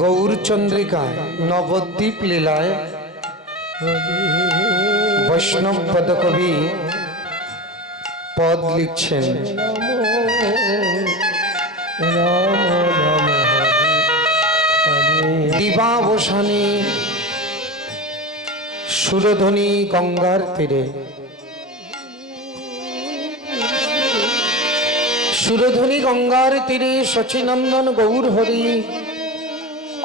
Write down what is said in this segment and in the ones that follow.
গৌরচন্দ্রিকায় নবদ্বীপ লীলায় বৈষ্ণব পদকবি পদ লিখছেন। দিবাবসানে সুরধ্বনি গঙ্গার তীরে, সুরধ্বনি গঙ্গার তীরে শচীনন্দন গৌর হরি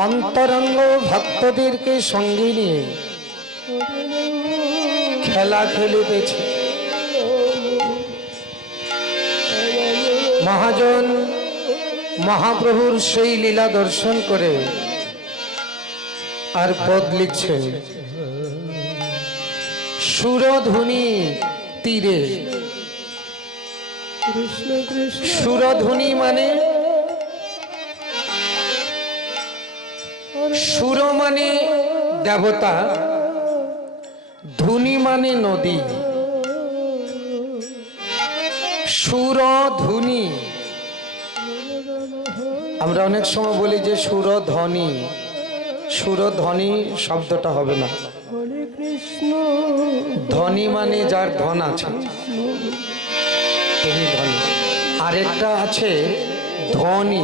অন্তরঙ্গ ভক্তদেরকে সঙ্গে নিয়ে খেলা খেলিতেছে। মহাজন মহাপ্রভুর সেই লীলা দর্শন করে আর পদ লিখছেন। সুরধ্বনি তীরে, সুরধ্বনি মানে সুর মানে দেবতা, ধ্বনি মানে নদী। সুরধ্বনি আমরা অনেক সময় বলি যে সুরধ্বনি, সুরধ্বনি শব্দটা হবে না। ধ্বনি মানে যার ধন আছে তিনি ধ্বনি। আরেকটা আছে ধ্বনি,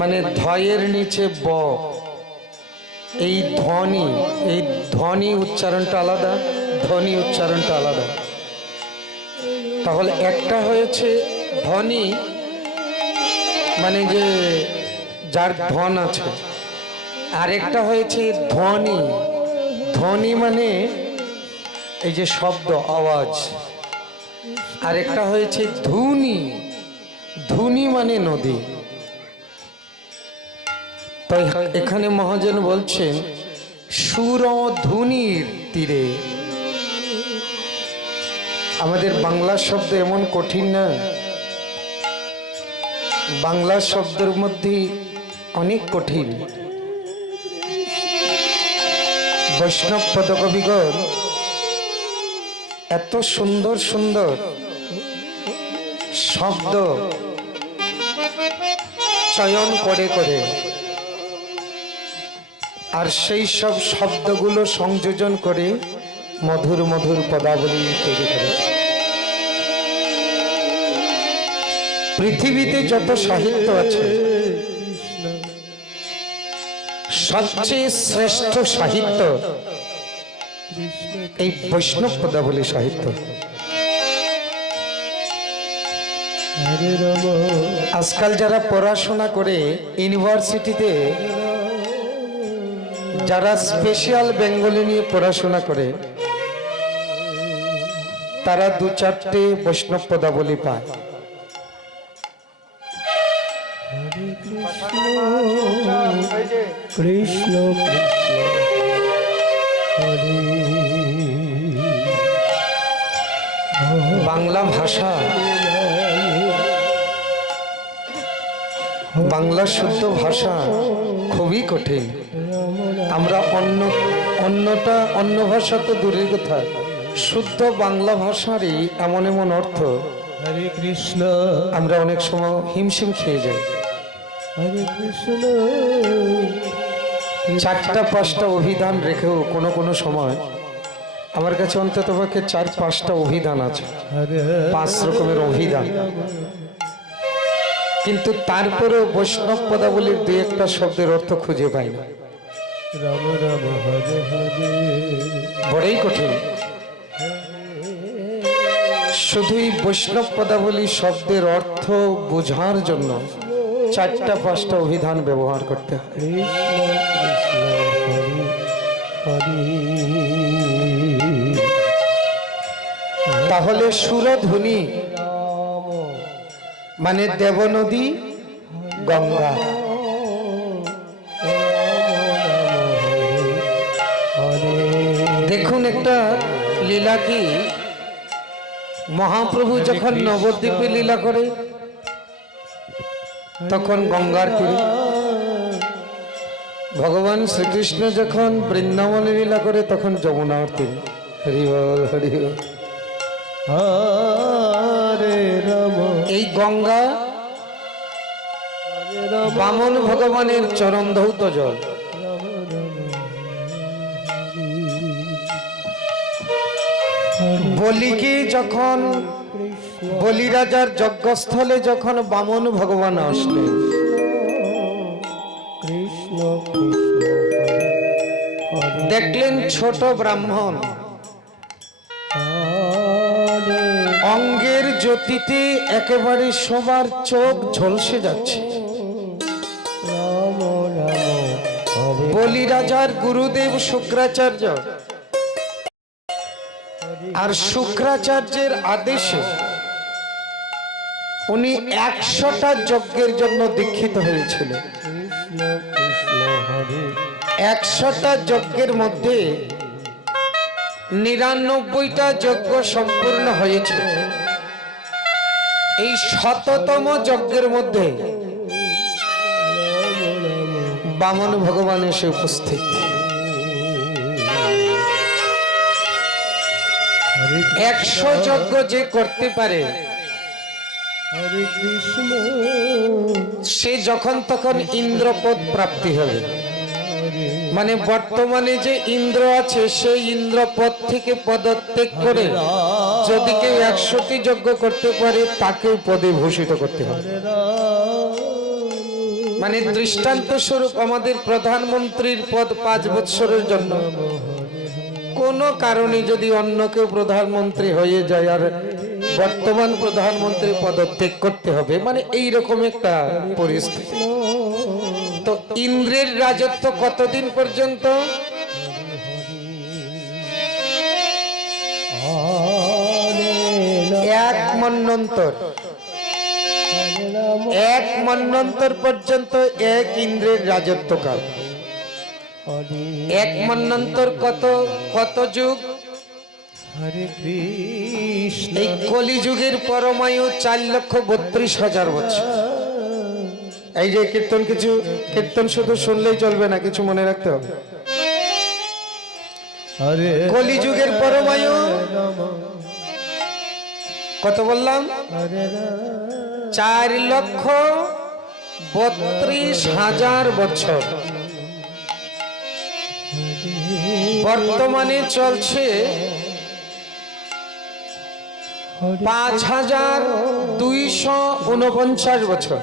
মানে ধয়ের নিচে ব। এই ধ্বনি, এই ধ্বনি উচ্চারণটা আলাদা, ধ্বনি উচ্চারণটা আলাদা। তাহলে একটা হয়েছে ধ্বনি মানে যে যার ধন আছে, আরেকটা হয়েছে ধ্বনি। ধ্বনি মানে এই যে শব্দ, আওয়াজ। আরেকটা হয়েছে ধুনি, ধুনি মানে নদী। তাই এখানে মহাজন বলছেন সুরধ্বনির তীরে। আমাদের বাংলা শব্দ এমন কঠিন না, বাংলা শব্দের মধ্যে অনেক কঠিন। বৈষ্ণব পদকবিগণ এত সুন্দর সুন্দর শব্দ চয়ন করে করে আর সেই সব শব্দগুলো সংযোজন করে মধুর মধুর পদাবলী তৈরি করে। পৃথিবীতে যত সাহিত্য আছে সবচেয়ে শ্রেষ্ঠ সাহিত্য এই বৈষ্ণব পদাবলী সাহিত্য। আজকাল যারা পড়াশোনা করে ইউনিভার্সিটিতে, যারা স্পেশাল বেঙ্গলি নিয়ে পড়াশোনা করে, তারা দু চারটে বৈষ্ণব পদাবলী পায়। কৃষ্ণ বাংলা ভাষা, বাংলা শুদ্ধ ভাষা খুবই কঠিন। আমরা অন্য ভাষা তো দূরের কথা, শুদ্ধ বাংলা ভাষারই এমন এমন অর্থ হরে কৃষ্ণ আমরা অনেক সময় হিমশিম খেয়ে যাই। হরে কৃষ্ণ চারটা পাঁচটা অভিধান রেখেও কোনো কোনো সময় আমার কাছে অন্তত পক্ষে 4-5টা অভিধান আছে, 5 রকমের অভিধান। কিন্তু তারপরেও বৈষ্ণব পদাবলীর 2-1টা শব্দের অর্থ খুঁজে পাই না। রাম রাম হরে হরে বড়ই কঠিন। শুধুই বৈষ্ণব পদাবলী শব্দের অর্থ বোঝার জন্য 4-5টা অভিধান ব্যবহার করতে হয়। তাহলে সুরধ্বনি মানে দেবনদী গঙ্গা। দেখুন একটা লীলা কি, মহাপ্রভু যখন নবদ্বীপে লীলা করে তখন গঙ্গার তীরে, ভগবান শ্রীকৃষ্ণ যখন বৃন্দাবনে লীলা করে তখন যমুনার তীরে। হরি বল হরি বল। হরে রাম। এই গঙ্গা বামন ভগবানের চরণ ধৌত জল। বলিকে যখন বলি রাজার যজ্ঞস্থলে যখন বামন ভগবান আসলেন, দেখলেন ছোট ব্রাহ্মণ অঙ্গের জ্যোতিতে একেবারে সবার চোখ ঝলসে যাচ্ছে। বলি রাজার গুরুদেব শুক্রাচার্য, আর শুক্রাচার্যের আদেশে উনি 100টা যজ্ঞের জন্য দীক্ষিত হয়েছিলেন। 100টা যজ্ঞের মধ্যে 99টা যজ্ঞ সম্পূর্ণ হয়েছে। এই 100তম যজ্ঞের মধ্যে বামন ভগবান এসে উপস্থিত। 100 যজ্ঞ যে করতে পারে সে যখন তখন ইন্দ্রপদ প্রাপ্তি হবে। মানে বর্তমানে যে ইন্দ্র আছে সেই ইন্দ্রপদ থেকে পদত্যাগ করে যদি কেউ 100টি যজ্ঞ করতে পারে তাকেও পদে ভূষিত করতে হবে। মানে দৃষ্টান্ত স্বরূপ আমাদের প্রধানমন্ত্রীর পদ 5 বছরের জন্য, কোন কারণে যদি অন্য কেউ প্রধানমন্ত্রী হয়ে যায় আর বর্তমান প্রধানমন্ত্রী পদত্যাগ করতে হবে, মানে এইরকম একটা পরিস্থিতি। তো ইন্দ্রের রাজত্ব কতদিন পর্যন্ত? 1 মন্বন্তর। 1 মন্বন্তর পর্যন্ত 1 ইন্দ্রের রাজত্বকাল। 1 মন্বন্তর কত যুগ? এই কলিযুগের পরমায়ু 4,32,000 বছর। এই যে কীর্তন শুধু শুনলেই চলবে না, কিছু মনে রাখতে হবে। কলিযুগের পরমায়ু কত বললাম? 4,32,000 বছর। বর্তমানে চলছে 5,249 বছর।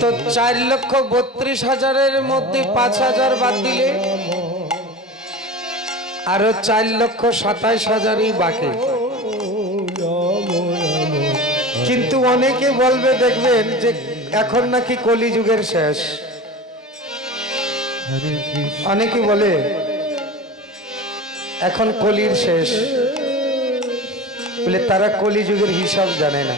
তো 4,32,000-এর মধ্যে 5,000 বাদ দিলে আরো 4,27,000-ই বাকি। কিন্তু অনেকে বলবে, দেখবেন যে এখন নাকি কলিযুগের শেষ। অনেকে বলে এখন কলির শেষ, বলে তারা কলিযুগের হিসাব জানে না।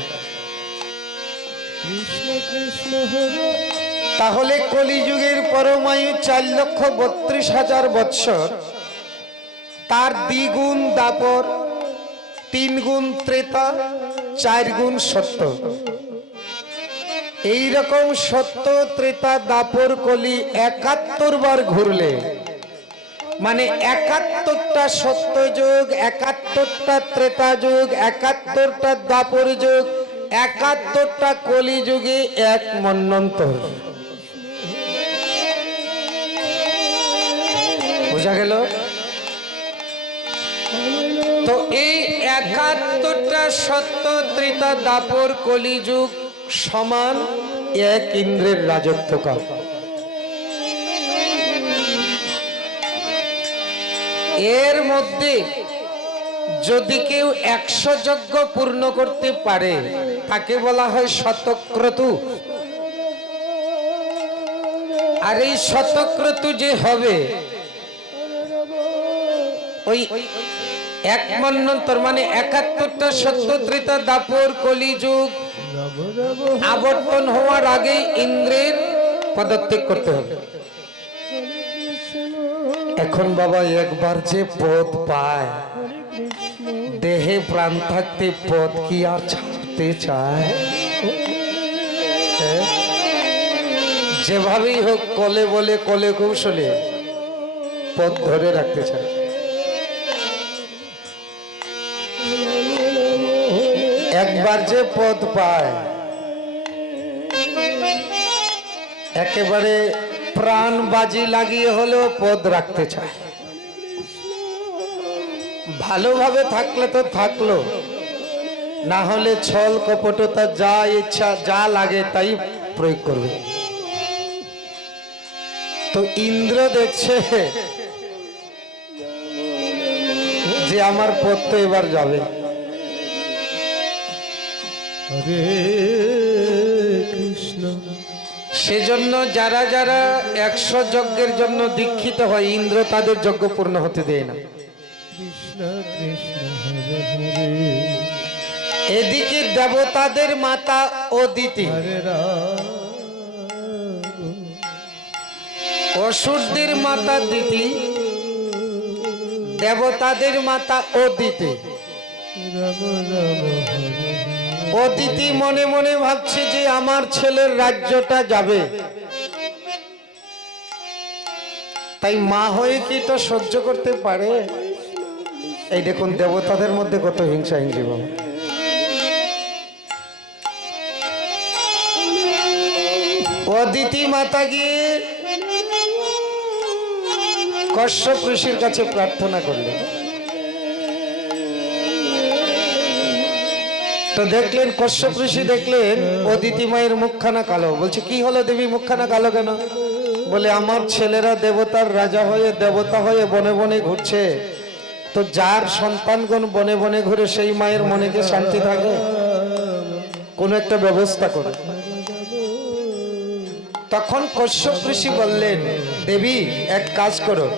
তাহলে কলিযুগের পরমায়ু 4,32,000 বৎসর, তার 2 গুণ দাপর, 3 গুণ ত্রেতা, 4 গুণ সত্য। এইরকম সত্য, ত্রেতা, দাপর, কলি 71 বার ঘুরলে, মানে 71টা সত্য যুগ, 71টা ত্রেতা যুগ, 71টা দাপর যুগ, 71টা কলি যুগে 1 মন্বন্তর। বুঝা গেল? তো এই 71টা সত্য, ত্রেতা, দাপর, কলি যুগ সমান 1 ইন্দ্রের রাজত্বকাল। এর মধ্যে যদি কেউ 100 যজ্ঞ পূর্ণ করতে পারে তাকে বলা হয় শতক্রতু। আর এই শতক্রতু যে হবে ওই 1 মন্বন্তর, মানে 71টা সত্য, ত্রেতা, দাপর, কলিযুগ আবর্তন হওয়ার আগে ইন্দ্রের পদত্যাগ করতে হবে। এখন বাবা একবার যে পদ পায়, দেহে প্রাণ থাকতে পদ কি আর ছাড়তে চায়? যেভাবেই হোক কলে বলে কলে কৌশলে পদ ধরে রাখতে চায়। একবার যে পদ পায় একেবারে প্রাণ বাজি লাগিয়ে হলেও পদ রাখতে চায়। ভালোভাবে থাকলে তো থাকলো, না হলে ছল কপটতা যা ইচ্ছা যা লাগে তাই প্রয়োগ করবে। তো ইন্দ্র দেখছে যে আমার পদ তো এবার যাবে। হরে কৃষ্ণ। সেজন্য যারা যারা 100 যজ্ঞের জন্য দীক্ষিত হয়, ইন্দ্র তাদের যজ্ঞ পূর্ণ হতে দেয় না। কৃষ্ণ কৃষ্ণ হরে হরে। এদিকে দেবতাদের মাতা অদিতি, হরে রাম। অসুরদের মাতা দিতি, দেবতাদের মাতা অদিতি। রাম রাম হরে। অদিতি মনে মনে ভাবছে যে আমার ছেলের রাজ্যটা যাবে, তাই মা হয়ে কি তো সহ্য করতে পারে? এই দেখুন দেবতাদের মধ্যে কত হিংসা হিংসি ভাব। অদিতি মাতা গিয়ে কশ্যপ ঋষির কাছে প্রার্থনা করলেন। তো দেখলেন কশ্যপ ঋষি দেখলেন অদিতি মায়ের মুখখানা কালো। বলছে কি হলো দেবী, মুখখানা কালো কেন? বলে আমার ছেলেরা দেবতার রাজা হয়ে দেবতা হয়ে বনে বনে ঘুরছে, তো যার সন্তানগণ বনে বনে ঘুরে সেই মায়ের মনে কি শান্তি থাকে? কোন একটা ব্যবস্থা করে। তখন কশ্যপ ঋষি বললেন দেবী এক কাজ করো,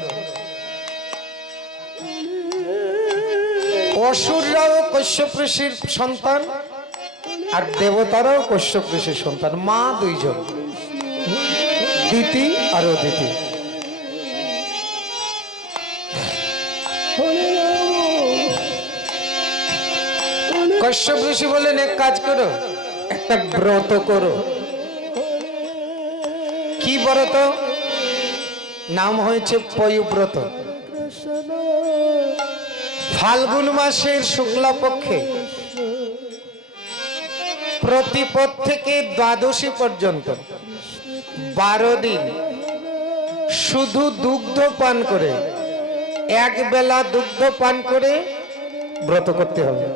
অসুররাও কশ্যপ ঋষির সন্তান আর দেবতারাও কশ্যপ ঋষির সন্তান, মা দুইজন, দিতি আর অদিতি। কশ্যপ ঋষি বললেন এক কাজ করো, একটা ব্রত করো। কি ব্রত? নাম হয়েছে পয়ুব্রত। ফাল্গুন মাসের শুক্লা পক্ষে প্রতিপদ থেকে দ্বাদশী পর্যন্ত 12 দিন শুধু দুগ্ধ পান করে, এক বেলা দুগ্ধ পান করে ব্রত করতে হবে।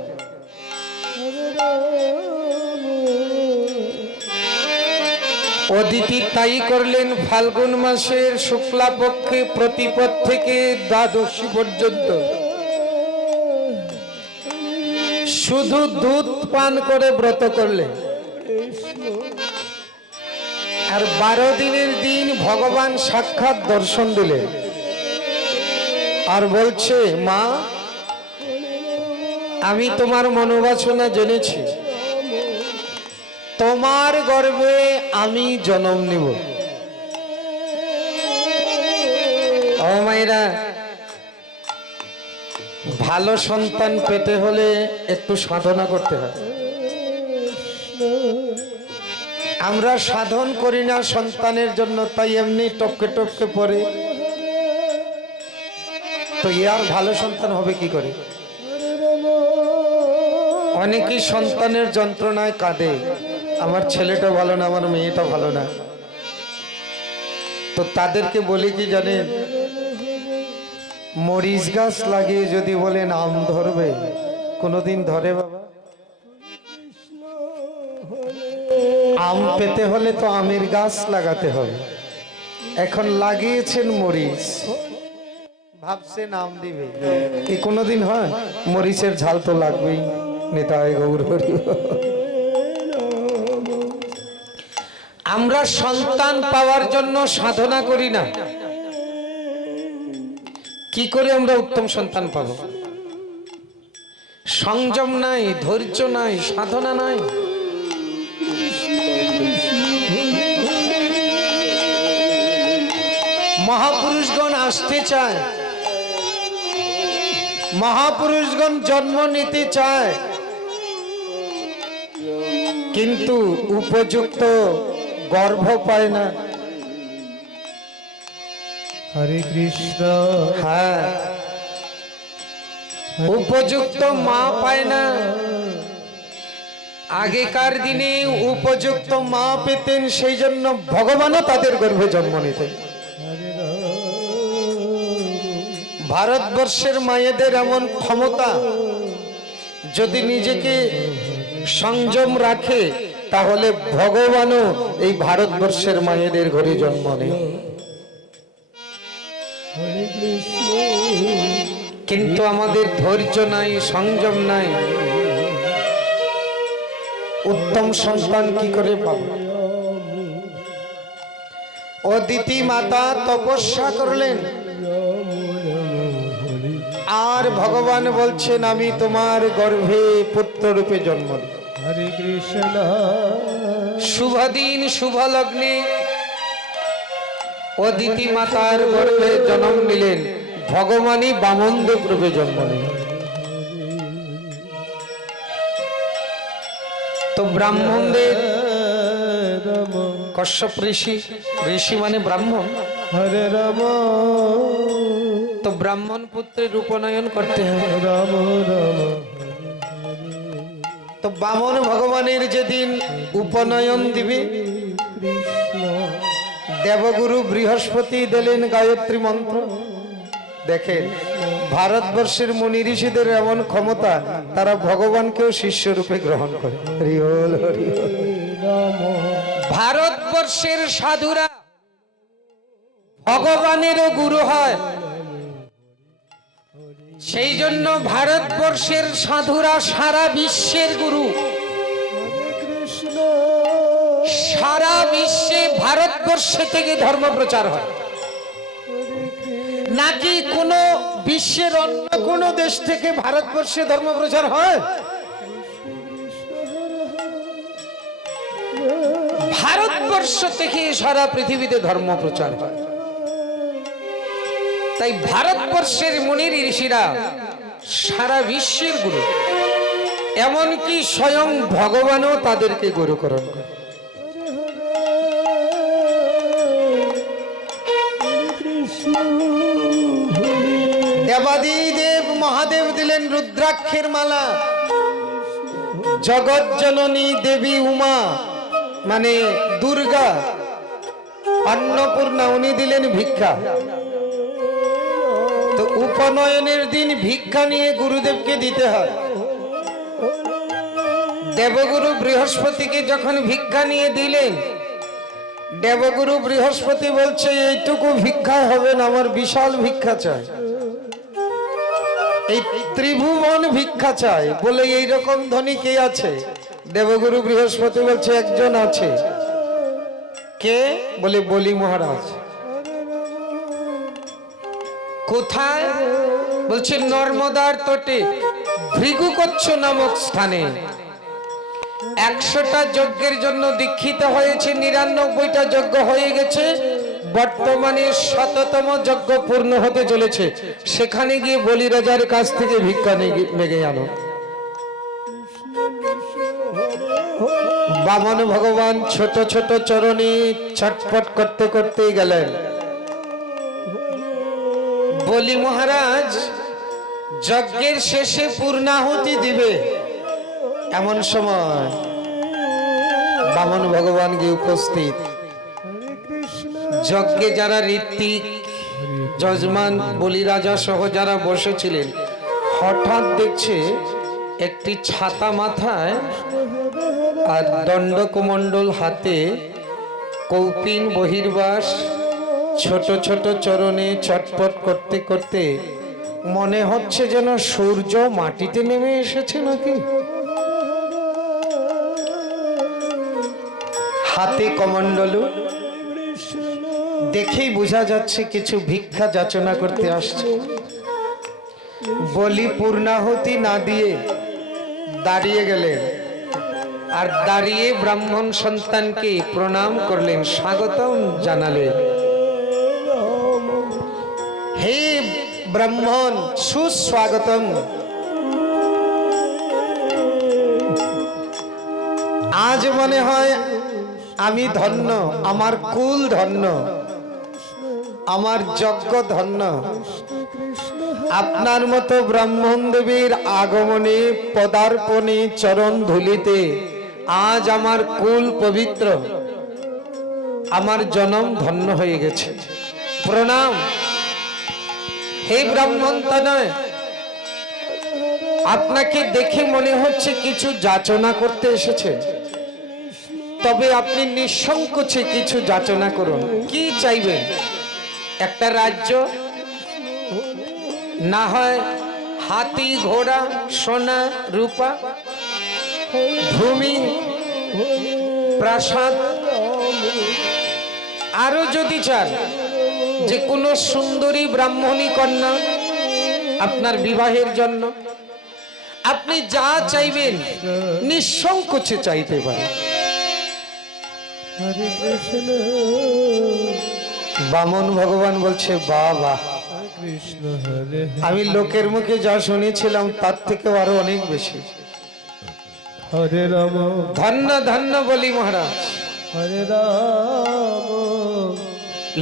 অদিতি তাই করলেন। ফাল্গুন মাসের শুক্লা পক্ষে প্রতিপদ থেকে দ্বাদশী পর্যন্ত শুধু দুধ পান করে ব্রত করলেন। আর 12 দিনের দিন ভগবান সাক্ষাৎ দর্শন দিলেন আর বলছে মা আমি তোমার মনোবাসনা জেনেছি, তোমার গর্ভে আমি জন্ম নিব। ও মায়েরা, ভালো সন্তান পেতে হলে একটু সাধনা করতে হয়। আমরা সাধন করি না সন্তানের জন্য, তাই এমনি টপকে টপকে পড়ে, তো ইয়ার ভালো সন্তান হবে কি করে? অনেকেই সন্তানের যন্ত্রণায় কাঁদে, আমার ছেলেটা ভালো না, আমার মেয়েটা ভালো না। তো তাদেরকে বলি কি জানেন, মরিচ গাছ লাগিয়ে যদি বলেন আম ধরবে, কোনোদিন ধরে বাবা? আম পেতে হলে তো আমের গাছ লাগাতে হবে। এখন লাগিয়েছেন মরিচ, ভাবছেন আম দিবে, কি কোনোদিন হয়? মরিচের ঝাল তো লাগবেই। নিতাই গৌর হরি। আমরা সন্তান পাওয়ার জন্য সাধনা করি না। কি করে আমরা উত্তম সন্তান পাবো? সংযম নাই, ধৈর্য নাই, সাধনা নাই। মহাপুরুষগণ আসতে চায়, মহাপুরুষগণ জন্ম নিতে চায়, কিন্তু উপযুক্ত গর্ভ পায় না। হরে কৃষ্ণ। হ্যাঁ, উপযুক্ত মা পায় না। আগেকার দিনে উপযুক্ত মা পেতেন, সেই জন্য ভগবানও তাদের গর্ভে জন্ম নিতেন। হরে রাম ভারতবর্ষের মায়েদের এমন ক্ষমতা, যদি নিজেকে সংযম রাখে তাহলে ভগবানও এই ভারতবর্ষের মায়েদের ঘরে জন্ম নেয়। হরে কৃষ্ণ কিন্তু আমাদের ধৈর্য নাই, সংযম নাই। উত্তম সন্তান কি করে পাব? অদিতি মাতা তপস্যা করলেন, রাম রাম হরে আর ভগবান বলছেন আমি তোমার গর্ভে পুত্র রূপে জন্ম দেব। হরে কৃষ্ণ শুভ দিন শুভ লগ্নে অদিতি মাতার গর্ভে জন্ম নিলেন, ভগবানই বামনদেব রূপে জন্ম নিলেন। তো ব্রাহ্মণদের রাম কশ্যপ ঋষি, ঋষি মানে ব্রাহ্মণ, হরে রাম তো ব্রাহ্মণ পুত্রের উপনয়ন করতে হবে। রাম রাম তো বামন ভগবানের যেদিন উপনয়ন দিবে, কৃষ্ণ দেবগুরু বৃহস্পতি দিলেন গায়ত্রী মন্ত্র। দেখেন ভারতবর্ষের মুনি ঋষিদের এমন ক্ষমতা, তারা ভগবানকেও শিষ্য রূপে গ্রহণ করে। হরি বল, হরি বল। রাম ভারতবর্ষের সাধুরা ভগবানেরও গুরু হয়, সেই জন্য ভারতবর্ষের সাধুরা সারা বিশ্বের গুরু। কৃষ্ণ সারা বিশ্বে ভারতবর্ষে থেকে ধর্ম প্রচার হয়, নাকি কোন বিশ্বের অন্য কোন দেশ থেকে ভারতবর্ষে ধর্ম প্রচার হয়? ভারতবর্ষ থেকে সারা পৃথিবীতে ধর্ম প্রচার হয়। তাই ভারতবর্ষের মুনির ঋষিরা সারা বিশ্বের গুরু, এমনকি স্বয়ং ভগবানও তাদেরকে গুরুকরণ করে। দেবাদিদেব মহাদেব দিলেন রুদ্রাক্ষের মালা, জগৎ জননী দেবী উমা মানে দুর্গা, অন্নপূর্ণা উনি দিলেন ভিক্ষা। তো উপনয়নের দিন ভিক্ষা নিয়ে গুরুদেবকে দিতে হয়। দেবগুরু বৃহস্পতিকে যখন ভিক্ষা নিয়ে দিলেন, দেবগুরু বৃহস্পতি বলছে এইটুকু ভিক্ষা হবে না, আমার বিশাল ভিক্ষা চাই, এই ত্রিভুবন ভিক্ষা চাই। বলে এইরকম ধনী কে আছে? দেবগুরু বৃহস্পতি বলছে একজন আছে। কে? বলে বলি মহারাজ। কোথায়? বলছে নর্মদার তটে ভৃগুকচ্ছ নামক স্থানে। 100টা যজ্ঞের জন্য দীক্ষিত হয়েছে, 99টা যজ্ঞ হয়ে গেছে, বর্তমানে 100তম যজ্ঞ পূর্ণ হতে চলেছে। সেখানে গিয়ে বলি রাজার কাছ থেকে ভিক্ষা মেগে আনো। বামন ভগবান ছোট ছোট চরণে ছটফট করতে করতে গেলেন। বলি মহারাজ যজ্ঞের শেষে পূর্ণাহুতি দিবে, এমন সময় বামন ভগবান গিয়ে উপস্থিত। যজ্ঞে যারা ঋত্বিক, যজমান, বলি রাজা সহ যারা বসেছিলেন, হঠাৎ দেখছে একটি ছাতা মাথায় আর দণ্ডকমণ্ডল হাতে, কৌপিন বহির্বাস, ছোট ছোট চরণে ছটফট করতে করতে মনে হচ্ছে যেন সূর্য মাটিতে নেমে এসেছে নাকি। হাতে কমণ্ডলু, দেখেই বোঝা যাচ্ছে কিছু ভিক্ষা যাচনা করতে আসছে। বলি পূর্ণাহুতি না দিয়ে দাঁড়িয়ে গেলেন, আর দাঁড়িয়ে ব্রাহ্মণ সন্তানকে প্রণাম করলেন, স্বাগতম জানালেন। হে ব্রাহ্মণ, সুস্বাগতম। আজ মনে হয় আমি ধন্য, আমার কুল ধন্য, আমার যজ্ঞ ধন্য। আপনার মতো ব্রাহ্মণ দেবীর আগমনে, পদার্পণে, চরণ ধুলিতে আজ আমার কুল পবিত্র, আমার জনম ধন্য হয়ে গেছে। প্রণাম। হে ব্রাহ্মণ তনয়, আপনাকে দেখে মনে হচ্ছে কিছু যাচনা করতে এসেছেন, তবে আপনি নিঃসংকোচে কিছু যাচনা করুন। কি চাইবেন? একটা রাজ্য, না হয় হাতি ঘোড়া সোনা রূপা, ভূমি প্রাসাদ, আরো যদি চান যে কোনো সুন্দরী ব্রাহ্মণী কন্যা আপনার বিবাহের জন্য, আপনি যা চাইবেন নিঃসংকোচে চাইতে পারেন। হরে কৃষ্ণ বামন ভগবান বলছে, বাবা, কৃষ্ণ হরে আমি লোকের মুখে যা শুনেছিলাম তার থেকে আরো অনেক বেশি। হরে রাম ধন্য ধন্য বলি মহারাজ। হরে রাম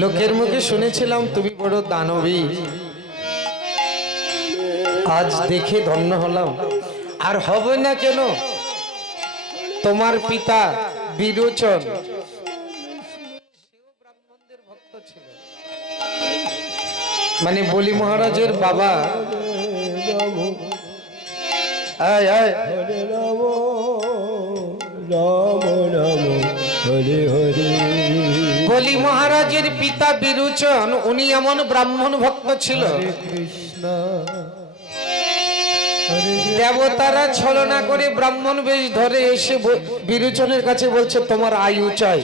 লোকের মুখে শুনেছিলাম তুমি বড় দানবী, আজ দেখে ধন্য হলাম। আর হবে না কেন? তোমার পিতা বিরোচন মানে বলি মহারাজের বাবা। আয় আয়, হরে রাম রাম রাম হরে হরে বলি মহারাজের পিতা বিরোচন, উনি এমন ব্রাহ্মণ ভক্ত ছিল, হরে কৃষ্ণ হরে দেবতারা ছলনা করে ব্রাহ্মণ বেশ ধরে এসে বিরোচনের কাছে বলছে তোমার আয়ু চাই।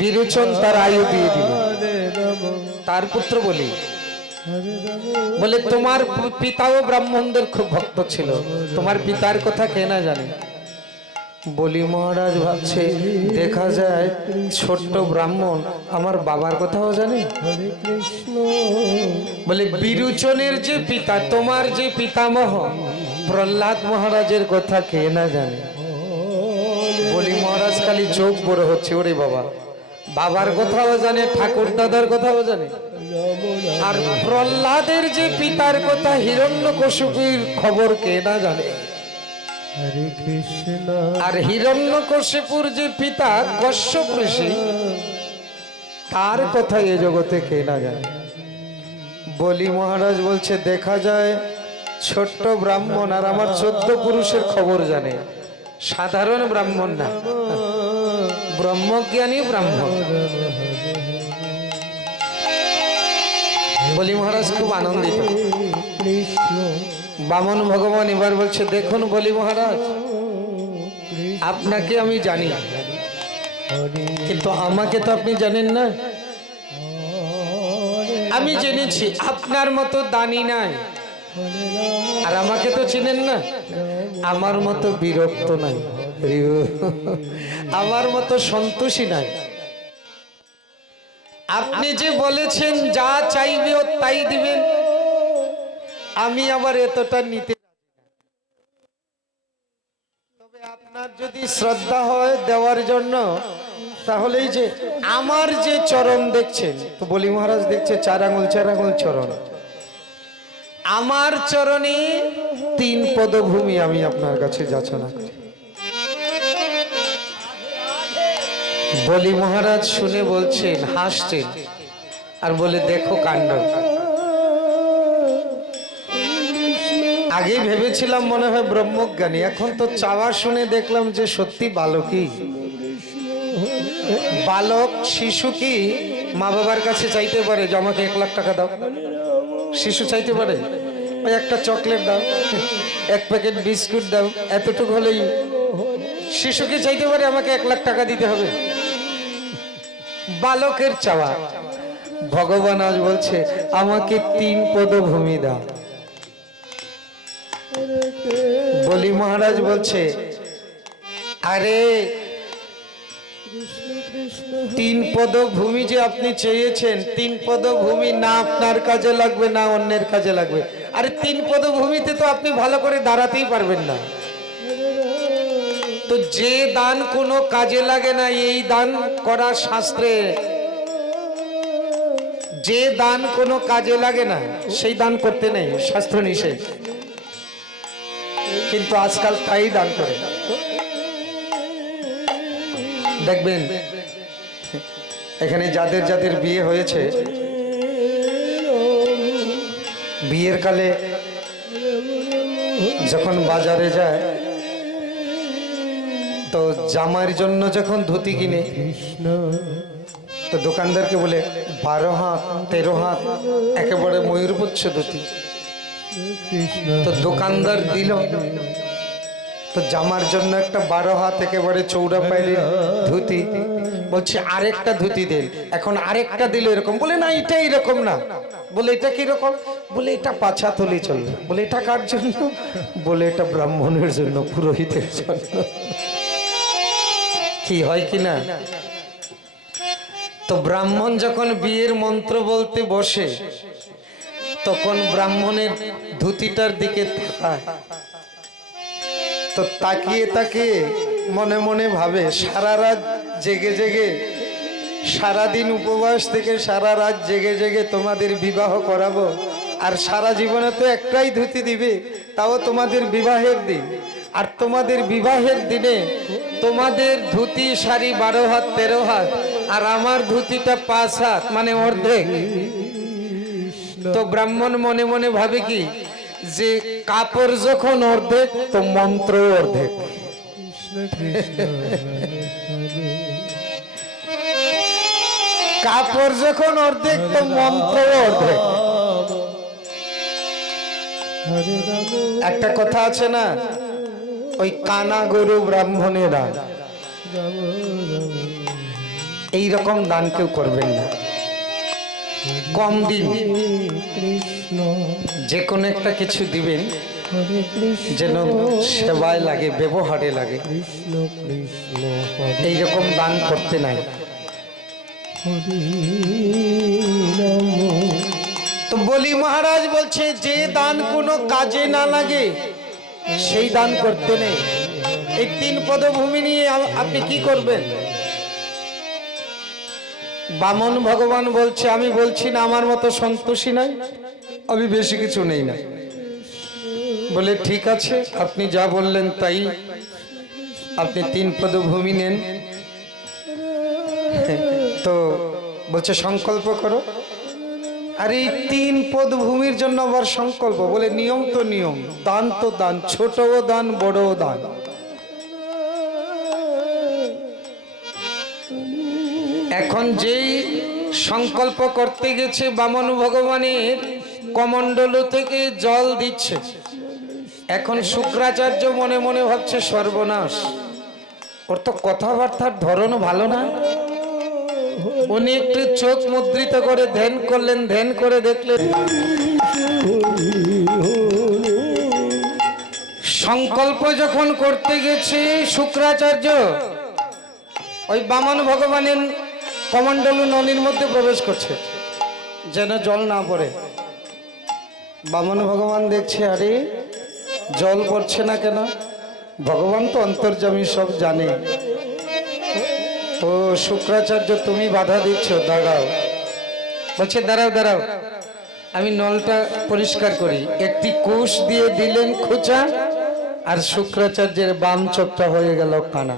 বিরোচন তার আয়ু দিয়ে দিল। রাম তার পুত্র বলি হরে রাম বলে তোমার পিতাও ব্রাহ্মণদের খুব ভক্ত ছিল, তোমার পিতার কথা কে না জানে। বলি মহারাজ ভাবছে, দেখা যায় ছোট্ট ব্রাহ্মণ আমার বাবার কথাও জানে। হরে কৃষ্ণ বলে বিরোচনের যে পিতা, তোমার যে পিতামহ প্রহ্লাদ মহারাজের কথা কে না জানে। বলি মহারাজ খালি চোখ বড় হচ্ছে, ওরে বাবা, বাবার কথাও জানে, ঠাকুর দাদার কথাও জানে, রাম রাম আর প্রহ্লাদের যে পিতার কথা হিরণ্যকশিপুর খবর কে না জানে। হরে কৃষ্ণ আর হিরণ্যকশিপুর যে পিতা কশ্যপ ঋষি, তার কথা এ জগতে কে না জানে। বলি মহারাজ বলছে, দেখা যায় ছোট্ট ব্রাহ্মণ আর আমার 14 পুরুষের খবর জানে, সাধারণ ব্রাহ্মণ না, ব্রহ্মজ্ঞানী ব্রাহ্মণ। বলি মহারাজ খুব আনন্দিত। কৃষ্ণ বামন ভগবান এবার বলছে, দেখুন বলি মহারাজ, আপনাকে আমি জানি, হরে কিন্তু আমাকে তো আপনি জানেন না। আমি জেনেছি আপনার মতো দানি নাই, আর আমাকে তো চিনেন না। আমার মতো বিরক্ত নাই, আমার মতো সন্তোষী নাই। আপনি যে বলেছেন যা চাইবে ও তাই দিবেন, আমি আবার এতটা নিতে, তবে আপনার যদি শ্রদ্ধা হয় দেওয়ার জন্য, তাহলেই যে আমার যে চরণ দেখছেন, তো বলি মহারাজ দেখছে 4 আঙুল চরণ, আমার চরণে 3 পদভূমি আমি আপনার কাছে যাচনা করি। বলি মহারাজ শুনে বলছেন, হাসছেন আর বলে, দেখো কাণ্ড। আগে ভেবেছিলাম মনে হয় ব্রহ্মজ্ঞানী, এখন তো চাওয়া শুনে দেখলাম যে সত্যি বালকই। বালক শিশু কি মা বাবার কাছে চাইতে পারে যে আমাকে 1 লাখ টাকা দাও? শিশু চাইতে পারে? ওই একটা চকলেট দাও, 1 প্যাকেট বিস্কুট দাও, এতটুকু হলেই শিশু কি চাইতে পারে আমাকে 1 লাখ টাকা দিতে হবে? বালকের চাওয়া। ভগবান আজ বলছে আমাকে 3 পদভূমি দাও। বলি মহারাজ বলছে, আরে 3 পদভূমি যে আপনি চেয়েছেন, 3 পদভূমি না আপনার কাজে লাগবে না অন্যের কাজে লাগবে। আরে 3 পদভূমিতে তো আপনি ভালো করে দাঁড়াতেই পারবেন না। তো যে দান কোনো কাজে লাগে না, এই দান করা শাস্ত্রে, যে দান কোনো কাজে লাগে না সেই দান করতে নেই, শাস্ত্র নিষেধ। কিন্তু আজকাল তাই দান করে। দেখবেন এখানে যাদের যাদের বিয়ে হয়েছে, বিয়ের কালে যখন বাজারে যায় তো জামাইয়ের জন্য যখন ধুতি কিনে কৃষ্ণ তো দোকানদারকে বলে 12 হাত 13 হাত একেবারে ময়ূরপুচ্ছ ধুতি। কৃষ্ণ তো দোকানদার দিল, তো জামার জন্য একটা 12 হাত একেবারে চৌড়া পায়ের ধুতি, বলছে আরেকটা ধুতি দেন। এখন আরেকটা দিল এরকম, বলে না এটা এরকম না। বলে এটা কি রকম? বলে এটা পাছা তলি চলবে। বলে এটা কার জন্য? বলে এটা ব্রাহ্মণের জন্য, পুরোহিতের জন্য। কি হয় কি না? তো ব্রাহ্মণ যখন বিয়ের মন্ত্র বলতে বসে তখন ব্রাহ্মণের ধুতিটার দিকে তাকায়, তো তাকিয়ে তাকিয়ে মনে মনে ভাবে সারা রাত জেগে জেগে, সারাদিন উপবাস থেকে সারা রাত জেগে জেগে তোমাদের বিবাহ করাবো, আর সারা জীবনে তো একটাই ধুতি দিবে, তাও তোমাদের বিবাহের দিন। আর তোমাদের বিবাহের দিনে তোমাদের ধুতি শাড়ি 12 হাত 13 হাত, আর আমার ধুতিটা 5 হাত, মানে অর্ধেক। তো ব্রাহ্মণ মনে মনে ভাবে কি, যে কাপড় যখন অর্ধেক তো মন্ত্র অর্ধেক। কৃষ্ণ কৃষ্ণ হরে হরে কাপড় যখন অর্ধেক তো মন্ত্র অর্ধেক। হরে রাম একটা কথা আছে না, ওই কানা গরু ব্রাহ্মণেরা, রাম রাম এইরকম দান কেউ করবেন না। কম দিন কৃষ্ণ যে কোনো একটা কিছু দিবেন হরে কৃষ্ণ যেন সেবায় লাগে, ব্যবহারে লাগে, কৃষ্ণ কৃষ্ণ হরে এইরকম দান করতে নাই। হরে রাম তো বলি মহারাজ বলছে যে দান কোনো কাজে না লাগে সেই দান করতে নেই। এই 3 পদভূমি নিয়ে আপনি কি করবেন? বামন ভগবান বলছে, আমি বলছি না আমার মতো সন্তোষী নাই, আমি বেশি কিছু নেই না। বলে ঠিক আছে, আপনি যা বললেন তাই, আপনি 3 পদভূমি নেন। তো বলছে সংকল্প করো। আর এই 3 পদভূমির জন্য আবার সংকল্প? বলে নিয়ম তো নিয়ম, দান তো দান, ছোটও দান বড়ও দান। এখন যেই সংকল্প করতে গেছে বামন ভগবানের কমণ্ডল থেকে জল দিচ্ছে, এখন শুক্রাচার্য মনে মনে ভাবছে সর্বনাশ, ওর তো কথাবার্তার ধরন ভালো না। উনি একটু চোখ মুদ্রিত করে ধ্যান করলেন, ধ্যান করে দেখলেন সংকল্প যখন করতে গেছে শুক্রাচার্য, ওই বামন ভগবানের কমণ্ডলু নদীর মধ্যে প্রবেশ করছে যেন জল না পড়ে। বামন ভগবান দেখছে আরে জল পড়ছে না কেন? ভগবান তো অন্তর্যামী, সব জানে। ও শুক্রাচার্য তুমি বাধা দিচ্ছ, দাঁড়াও। বলছে দাঁড়াও দাঁড়াও, আমি নলটা পরিষ্কার করি। একটি কোষ দিয়ে দিলেন খোঁচা, আর শুক্রাচার্যের বাম চোখটা হয়ে গেল কানা।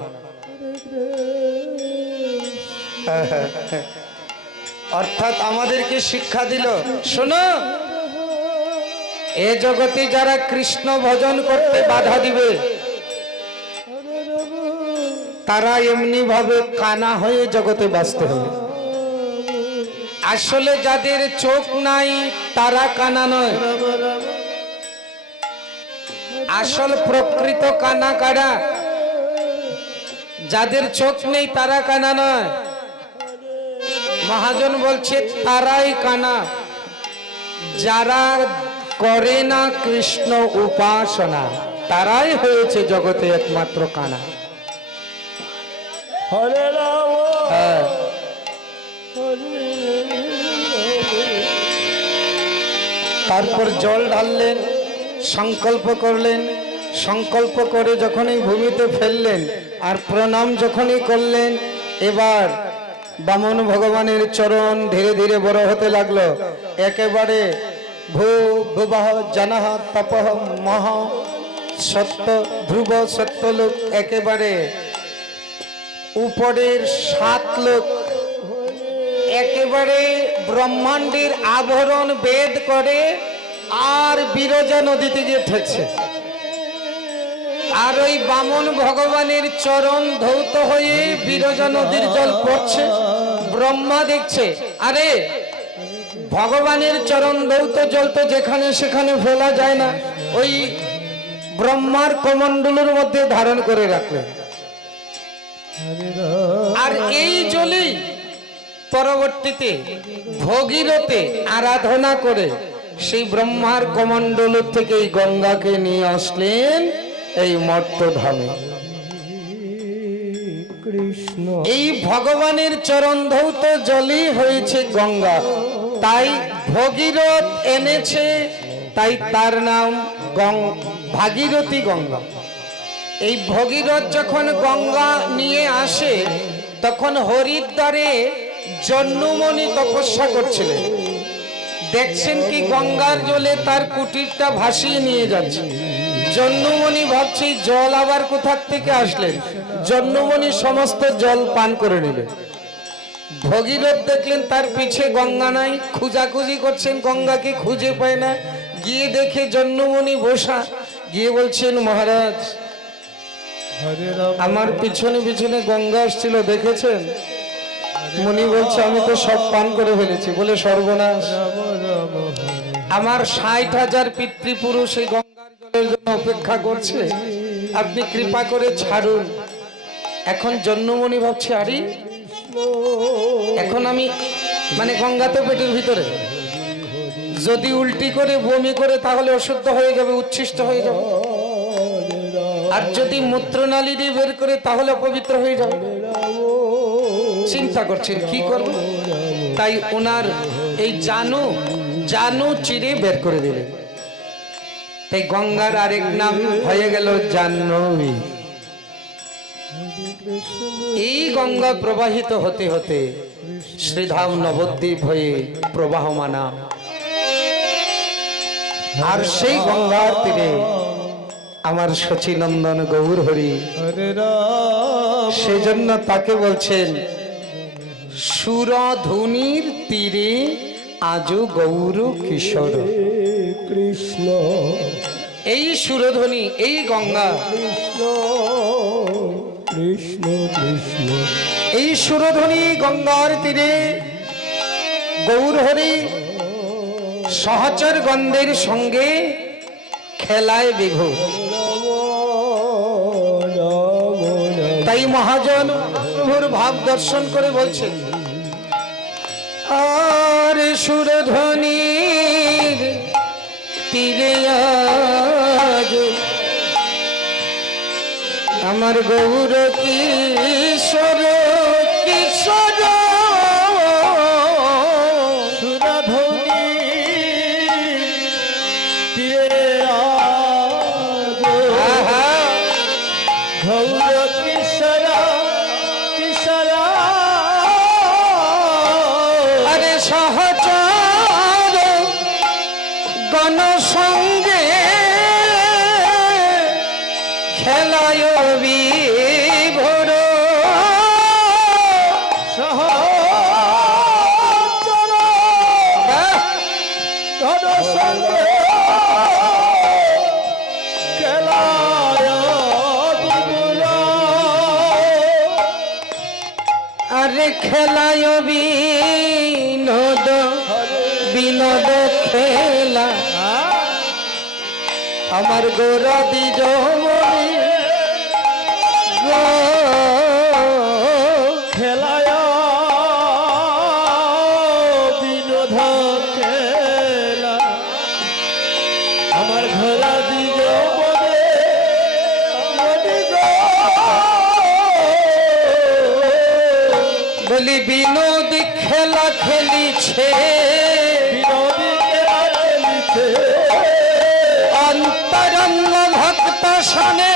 অর্থাৎ আমাদেরকে শিক্ষা দিল, শোনো, এ জগতে যারা কৃষ্ণ ভজন করতে বাধা দিবে তারা এমনি ভাবে কানা হয়ে জগতে বাঁচতে হবে। আসলে যাদের চোখ নাই তারা কানা নয়, আসল প্রকৃত কানা কারা? যাদের চোখ নেই তারা কানা নয়। মহাজন বলছে তারাই কানা যারা করে না কৃষ্ণ উপাসনা, তারাই হয়েছে জগতে একমাত্র কানা। হরে রাম হ্যাঁ, হরে তারপর জল ঢাললেন, সংকল্প করলেন, সংকল্প করে যখনই ভূমিতে ফেললেন আর প্রণাম যখনই করলেন, এবার বামন ভগবানের চরণ ধীরে ধীরে বড় হতে লাগলো। একেবারে ভূ ভুবঃ জনঃ তপঃ মহ সত্য ধ্রুব সত্যলোক একেবারে উপরের 7 লোক একেবারে ব্রহ্মাণ্ডের আবরণ বেদ করে আর বিরজা নদীতে গিয়ে ঠেকছে। আর ওই বামন ভগবানের চরণ ধৌত হয়ে বিরজা নদীর জল পড়ছে। ব্রহ্মা দেখছে, আরে ভগবানের চরণ ধৌত জল তো যেখানে সেখানে ফেলা যায় না, ওই ব্রহ্মার কমণ্ডলের মধ্যে ধারণ করে রাখলেন। আর এই জলেই পরবর্তীতে ভগীরথে আরাধনা করে সেই ব্রহ্মার কমণ্ডল থেকে এই গঙ্গাকে নিয়ে আসলেন এই মর্তধামে। কৃষ্ণ এই ভগবানের চরণ ধৌত জলই হয়েছে গঙ্গা, তাই ভগীরথ এনেছে, তাই তার নাম ভাগীরথী গঙ্গা। এই ভগীরথ যখন গঙ্গা নিয়ে আসে তখন হরিদ্বারে জন্মমণি তপস্যা করছিলেন। দেখছেন কি গঙ্গার জলে তার কুটিরটা ভাসিয়ে নিয়ে যাচ্ছে। জন্মমণি ভাবছে জল আবার কোথা থেকে আসলেন, জন্মমণি সমস্ত জল পান করে নিলেন। ভগীরথ দেখলেন তার পিছে গঙ্গা নাই, খুঁজাখুঁজি করছেন, গঙ্গাকে খুঁজে পায় না। গিয়ে দেখে জন্মমণি বসা, গিয়ে বলছেন মহারাজ হরে রাম আমার পিছনে পিছনে গঙ্গা আসছিল দেখেছেন? মুনি বলছে আমি তো সব পান করে ফেলেছি। বলে সর্বনাশ, রাম রাম হরে আমার 60,000 পিতৃপুরুষ এই গঙ্গার জলের জন্য অপেক্ষা করছে, আপনি কৃপা করে ছাড়ুন। এখন জন্মমণি ভাবছে আরে এখন আমি মানে গঙ্গা তো পেটের ভিতরে, যদি উল্টি করে বমি করে তাহলে অশুদ্ধ হয়ে যাবে, উচ্ছিষ্ট হয়ে যাবে। আর যদি মূত্রনালী দিয়ে বের করে তাহলে অপবিত্র হয়ে যাবে। চিন্তা করছেন কি করব, তাই ওনার এই জানু চিরে বের করে দিলেন। তাই গঙ্গার আরেক নাম হয়ে গেল জাহ্নবী। এই গঙ্গা প্রবাহিত হতে হতে শ্রীধাম নবদ্বীপ হয়ে প্রবাহমানা। আর সেই গঙ্গার তীরে আমার শচীনন্দন গৌর হরি, হরে রাম সেজন্য তাকে বলছেন সুরধুনির তীরে আজো গৌর কিশোর। কৃষ্ণ এই সুরধ্বনি, এই গঙ্গা, কৃষ্ণ কৃষ্ণ কৃষ্ণ এই সুরধ্বনি গঙ্গার তীরে গৌর হরি সহচর গন্ধের সঙ্গে খেলায় বিভোর। তাই মহাজন প্রভুর ভাব দর্শন করে বলছেন আর সুরধ্বনির তীরে আজ আমার গৌর কিশোর কিশোর সুরধনি তীরে আজ আহা, গৌর কিশোর কিশোর আরে সহচর গণ সঙ্গে খেলায় বিভোর। সহচর গণ সঙ্গে খেলায় বিভোর। আরে খেলায় বিনোদ বিনোদ খেলা আমার গোরা দিজ খেলায় বিনোদ খেলা আমার ঘোরা দিল বলি বিনোদ খেলা খেলিছে বিনোদী খেলা খেলিছে অন্তরঙ্গ ভক্ত শোনে